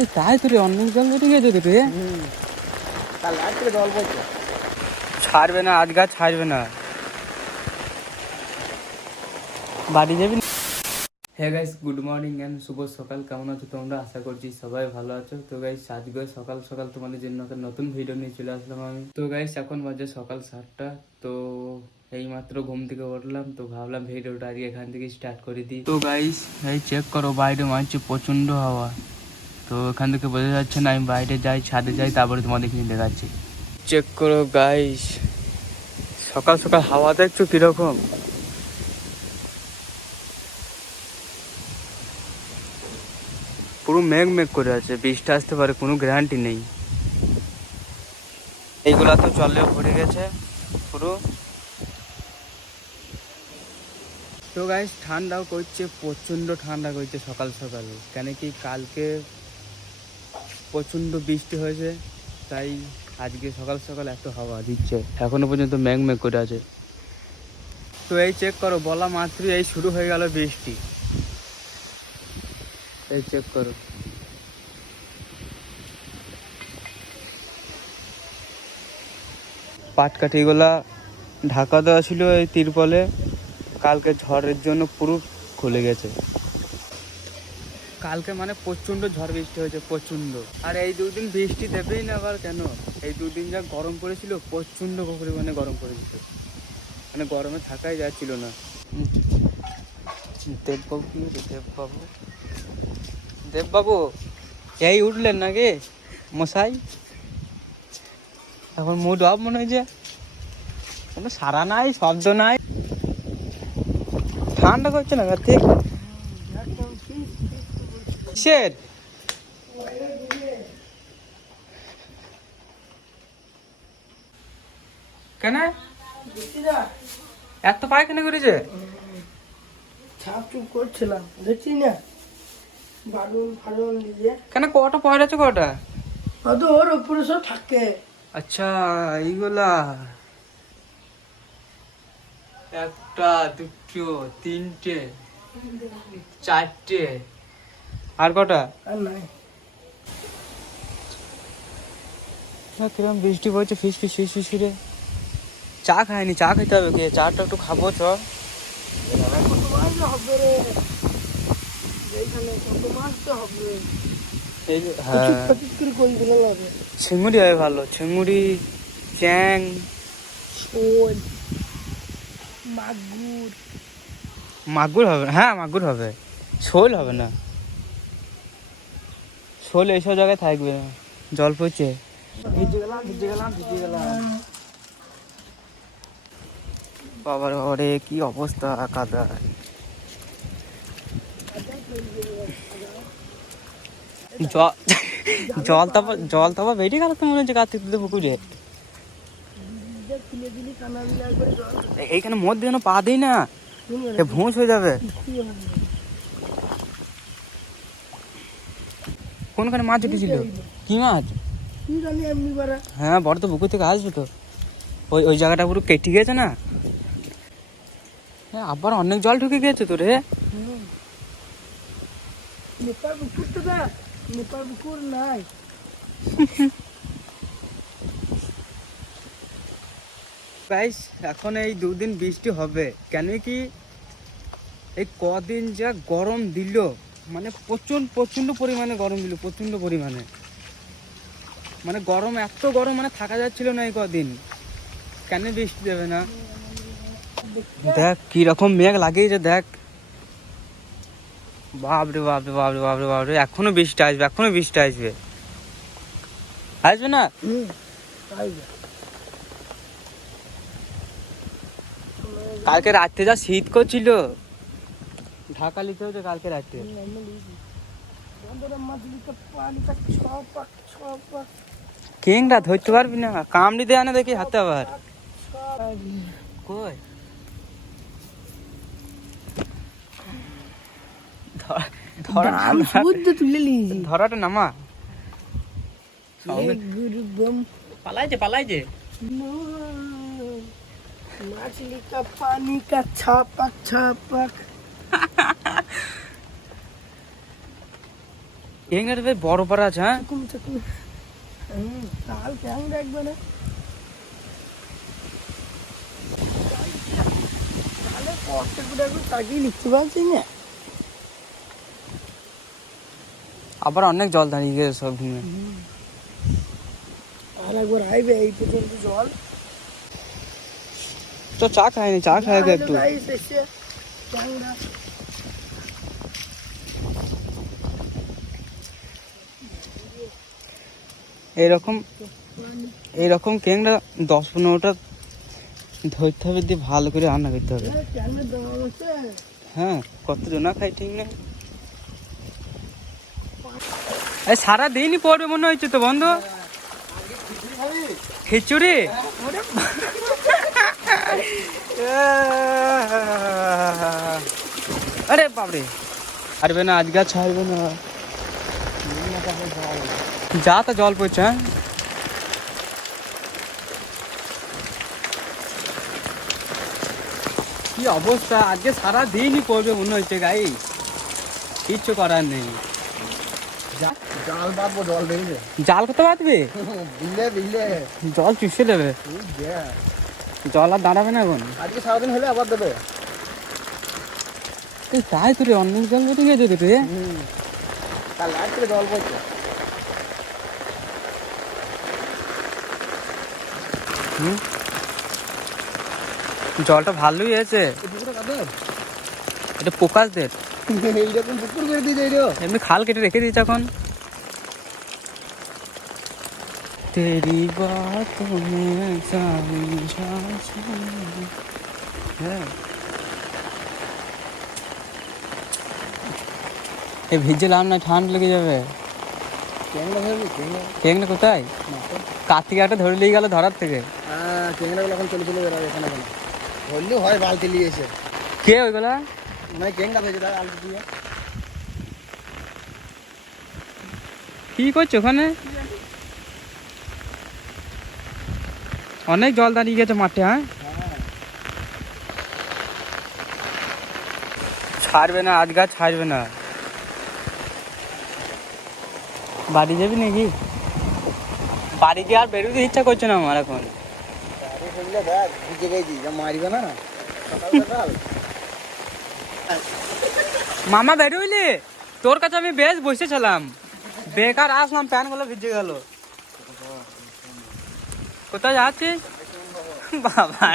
এই তাই তো রে অনেক জল গেছে তো রে ছাড়বে না আজ গাছ ছাড়বে না। বাড়ি যাবি hey guys good morning and শুভ সকাল। কেমন আছো তোমরা? আশা করছি সবাই ভালো আছো। তো গাইস আজকে সকাল সকাল তোমাদের জন্য একটা নতুন ভিডিও নিয়ে চলে আসলাম আমি। তো গাইস এখন বাজে সকাল সাতটা। তো এইমাত্র ঘুম থেকে উঠলাম। তো ভাবলাম ভিডিওটা আজকে এখান থেকে স্টার্ট করে দিই। তো গাইস এই চেক করো বাইরে মারছে প্রচণ্ড হাওয়া। তো এখান থেকে বোঝা যাচ্ছে না, আমি বাইরে যাই, ছাদে যাই, তারপরে তোমাদের কিনে দেখাচ্ছি। চেক করো গাইস সকাল সকাল হাওয়া দেখছ কীরকম? পুরো মেঘ মেঘ করে আছে, বৃষ্টি আসতে পারে, কোনো গ্যারান্টি নেই। এইগুলা তো জলে ভরে গেছে, পুরো। তো গাইস ঠান্ডাও করছে, প্রচণ্ড ঠান্ডা করছে সকাল সকাল। কেন কি কালকে প্রচণ্ড বৃষ্টি হয়েছে, তাই আজকে সকাল সকাল এত হাওয়া দিচ্ছে। এখনও পর্যন্ত মেঘ মেঘ করে আছে। তো এই চেক করো, বলা মাত্রই এই শুরু হয়ে গেল বৃষ্টি। এই চেক করো। পাটকাঠিগুলা ঢাকা দেওয়া ছিল এই তিরপলে। কালকে ঝড়ের জন্য পুরো খুলে গেছে। কালকে মানে প্রচণ্ড ঝড় বৃষ্টি হয়েছে প্রচণ্ড আর এই দুদিন বৃষ্টি দেবেই না আবার কেন? এই দুদিন যা গরম পড়েছিল প্রচণ্ড পরিমাণে গরম পড়েছিল। মানে গরমে থাকাই যাচ্ছিল না। দেববাবু কি দেববাবু? দেববাবু, এই উঠলেন নাকি মশাই? এখন মুড অফ মনে হয়েছে। কোনো সারা নাই, শব্দ নাই। ঠান্ডা করছে না কার্তিক কিসের কেন? এত পায়খানা করেছে? ছাপ চুপ করছিলাম দেখছি না। বারুন ফারুন দিয়ে। কেন কটা পয়লা আছে কটা? ওর উপরে সব থাকে। আচ্ছা এইগুলা। একটা দুটো তিনটে চারটে। আর কটা? নাই। কিরম বৃষ্টি পড়ছে ফিস ফিস ফিস ফিস ফিরে চা খায়নি চা খেতে হবে কে? চাটা একটু খাব চ। প্রচুর হ্যাঁ। হবে ভালো। চিংড়ি চ্যাং। শোল মাগুর। মাগুর হবে হ্যাঁ মাগুর হবে। শোল হবে না। শোল এইসব জায়গায় থাকবে না। জল পড়ছে। বাবার ঘরে কি অবস্থা, কাদা। জ- জল তারপর জল তারপর বেরিয়ে গেল তো মনে হচ্ছে কার্তিক দিতে পুকুরে জল এইখানে মধ্যে যেন পা দিই না? ভুঁস হয়ে যাবে। কোনখানে মাছ উঠেছিল? কি মাছ? হ্যাঁ বড় তো পুকুর থেকে আসবে তো। ওই ওই জায়গাটা পুরো কেটে গেছে না? হ্যাঁ আবার অনেক জল ঢুকে গেছে তো রে। নেপাল পুকুর তো না নেপাল পুকুর নাই। গাইস এখন এই দুদিন বৃষ্টি হবে। কেন কি? এই কদিন যা গরম দিল। মানে প্রচণ্ড প্রচণ্ড পরিমাণে গরম দিল প্রচণ্ড পরিমাণে। মানে গরম এত গরম মানে থাকা যাচ্ছিল না এই কদিন। কেন বৃষ্টি দেবে না? দেখ কি রকম মেঘ লাগিয়েছে দেখ। বাপরে বাপরে বাপরে বাপরে বাপরে এখনও বৃষ্টি আসবে এখনও বৃষ্টি আসবে। আসবে না। কালকে রাত্রে যা শীত করছিল ঢাকা নিতে হয়েছে কালকে রাত্রে। কেংটা ধরতে পারবি না? কাম নিতে আনে দেখি হাতে আবার। কই? ধরাটা নামা। ছাপাক ছাপাক। ট্যাংরা বেশ বড় বড় আছে হ্যাঁ? চকুম চকুম। হুম ট্যাংরা একবারে তাহলে কষ্ট করে একটু তাকিয়ে লিখতে পারছি না। আবার অনেক জল দাঁড়িয়ে গেছে সব ভূমে আর একবার আইবে এই পর্যন্ত জল। তো চা খাইনি চা খাই একটু। ট্যাংরা এইরকম এইরকম ক্যাংরা দশ পনেরোটা ধরতে হবে দিয়ে ভালো করে রান্না করতে হবে। হ্যাঁ কত জনা খাই ঠিক নেই। সারা দিনই পড়বে মনে হচ্ছে তো বন্ধ। খিচুড়ি? আরে বাপরে। ছাড়বে না, আজকে ছাড়বে না। যা তো জল পড়ছে হ্যাঁ? কি অবস্থা? আজকে সারা দিনই পড়বে মনে হচ্ছে গাই। কিচ্ছু করার নেই। জাল বাঁধবো জল জাল কত বাঁধবে বিলে বিলে। জল চুষে দেবে জল আর দাঁড়াবে না এখন। আজকে সারাদিন হলে আবার দেবে। তাই তো রে অনেক জল বেরিয়ে গেছে রে কাল রাত থেকে জল পড়ছে হুম? জলটা ভালোই আছে এটা পোকাসদের এইরকম পুকুর করে দিয়ে যাই এমনি খাল কেটে রেখে দিয়েছে এখন। তেরি বাত মে সমঝা হ্যাঁ। এ ভিজলাম না ঠান্ডা লেগে যাবে। ট্যাংরা ধরবি? ট্যাংরা কোথায়? কার্তিক একটা ধরে নিয়ে গেল ধরার থেকে। হ্যাঁ ট্যাংরাগুলো এখন চলে চলে বেড়াবে এখানে এখানে। ধরলেও হয় বালতি নিয়ে এসে। কে ওইগুলা? মানে ট্যাংরা ভেজে দেয় আলু দিয়ে। কি করছ ওখানে? অনেক জল দাঁড়িয়ে গেছে মাঠে হ্যাঁ? ছাড়বে না আজকে আর ছাড়বে না। বাড়ি যাবি নাকি? বাড়ি গিয়ে আর বেরোতে ইচ্ছা করছে না আমার এখন। মামা বেরোইলি তোর কাছে আমি বেশ বসেছিলাম বেকার আসলাম, প্যানগুলো ভিজে গেল। কোথায় যাচ্ছিস? বাবা।